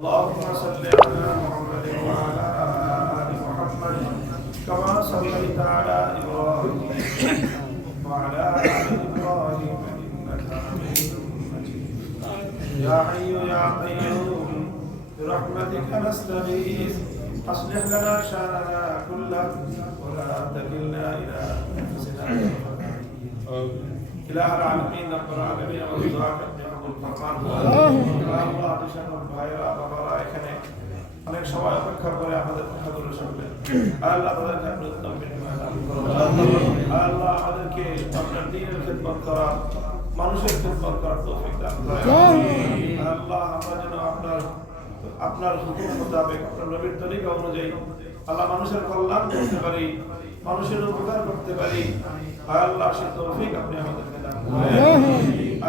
اللهم صل على محمد وعلى آل محمد كما صليت على إبراهيم وعلى آل إبراهيم إنك حميد مجيد. يا حي يا قيوم برحمتك نستغيث. أصلح لنا شأننا كله ولا تكلنا إلى أنفسنا إله العالمين رب العالمين ورضاك بحمد الفرمان অনেক সময় অপেক্ষা করে আমাদের কথা বলে শুনবেন আল্লাহ তাদেরকে আপনি উত্তম বিনিময় দান আল্লাহ আমাদেরকে আপনার দিনের খেদমত করা মানুষের খেদমত করার তৌফিক দান আল্লাহ আমরা যেন আপনার আপনার হুকুম মোতাবেক আপনার নবীর তরিকা অনুযায়ী আল্লাহ মানুষের কল্যাণ করতে পারি মানুষের উপকার করতে পারি। আল্লাহ সে তৌফিক আপনি আমাদেরকে দান করেন।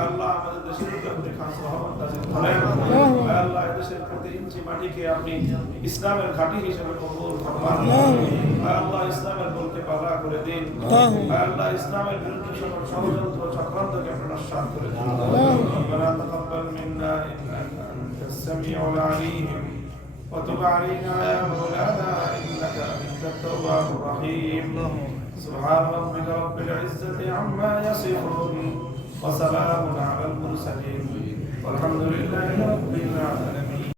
আল্লাহ আমাদের দেশের আপনি খাস রহমত নাযিল আল্লাহ এই দেশের প্রতি ইঞ্চি মাটিকে আপনি ইসলামের ঘাঁটি হিসেবে কবুল ফরমান আয় আল্লাহ ইসলামের বলকে পালা করে দিন আয় আল্লাহ ইসলামের বিরুদ্ধে সকল ষড়যন্ত্র চক্রান্তকে আপনি নস্বাত করে দিন ربنا تقبل منا انك انت السميع العليم وتب علينا يا مولانا انك انت التواب الرحيم سبحان ربك رب العزه عما يصفون وسلام على المرسلين والحمد لله رب العالمين